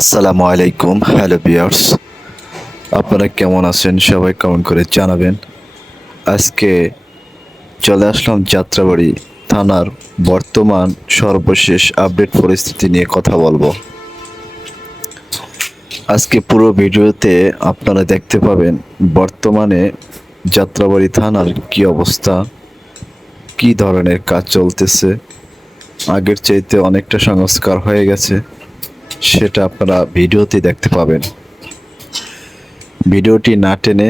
আসসালামু আলাইকুম, হ্যালো বিয়ার্স আপনারা কেমন আছেন সবাই কমেন্ট করে জানাবেন। আজকে চলে আসলাম যাত্রাবাড়ি থানার বর্তমান সর্বশেষ আপডেট পরিস্থিতি নিয়ে কথা বলব। আজকে পুরো ভিডিওতে আপনারা দেখতে পাবেন বর্তমানে যাত্রাবাড়ি থানার কি অবস্থা, কি ধরনের কাজ চলতেছে। আগের চাইতে অনেকটা সংস্কার হয়ে গেছে। সেটা আপনারা ভিডিওতে দেখতে পাবেন। ভিডিওটি না টেনে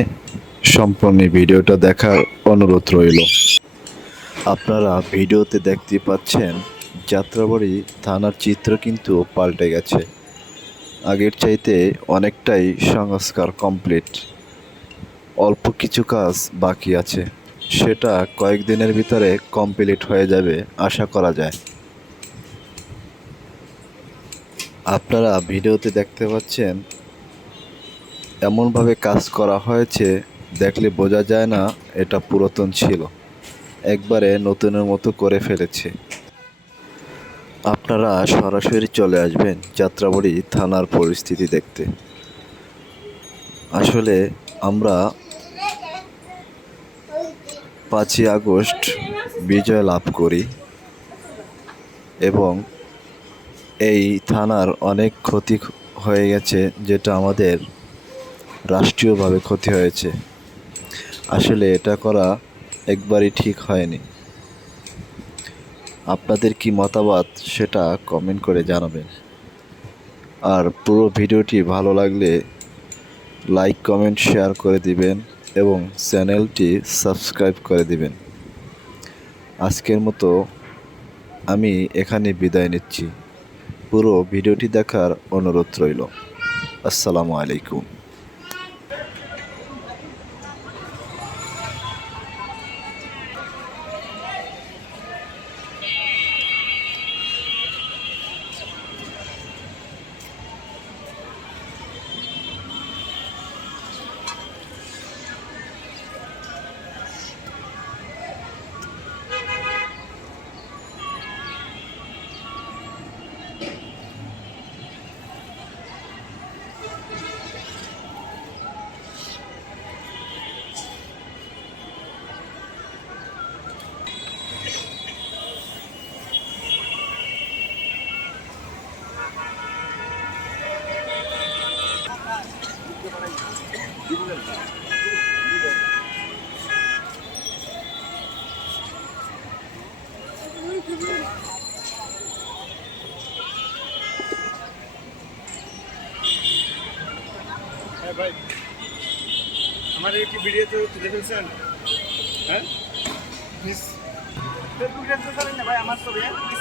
সম্পূর্ণ ভিডিওটা দেখার অনুরোধ রইল। আপনারা ভিডিওতে দেখতে পাচ্ছেন, যাত্রাবাড়ি থানার চিত্র কিন্তু পাল্টে গেছে। আগের চাইতে অনেকটাই সংস্কার কমপ্লিট। অল্প কিছু কাজ বাকি আছে। সেটা কয়েকদিনের ভিতরে কমপ্লিট হয়ে যাবে, আশা করা যায়। আপনারা ভিডিওতে দেখতে পাচ্ছেন, এমনভাবে কাজ করা হয়েছে, দেখলে বোঝা যায় না এটা পুরাতন ছিল। একবারে নতুনের মতো করে ফেলেছে। আপনারা সরাসরি চলে আসবেন যাত্রাবাড়ি থানার পরিস্থিতি দেখতে। আসলে আমরা পাঁচই আগস্ট বিজয় লাভ করি এবং এই থানার অনেক ক্ষতি হয়ে গেছে, যেটা আমাদের রাষ্ট্রীয়ভাবে ক্ষতি হয়েছে। আসলে এটা করা একবারই ঠিক হয়নি। আপনাদের কি মতামত সেটা কমেন্ট করে জানাবেন। আর পুরো ভিডিওটি ভালো লাগলে লাইক কমেন্ট শেয়ার করে দিবেন এবং চ্যানেলটি সাবস্ক্রাইব করে দিবেন। আজকের মতো আমি এখানে বিদায় নিচ্ছি। পুরো ভিডিওটি দেখার অনুরোধ রইল। আসসালামু আলাইকুম। হ্যাঁ ভাই। আমার একটি ভিডিও তো হ্যাঁ? মিস ফেসবুকে তো করেন না ভাই, আমার ছবি। মিস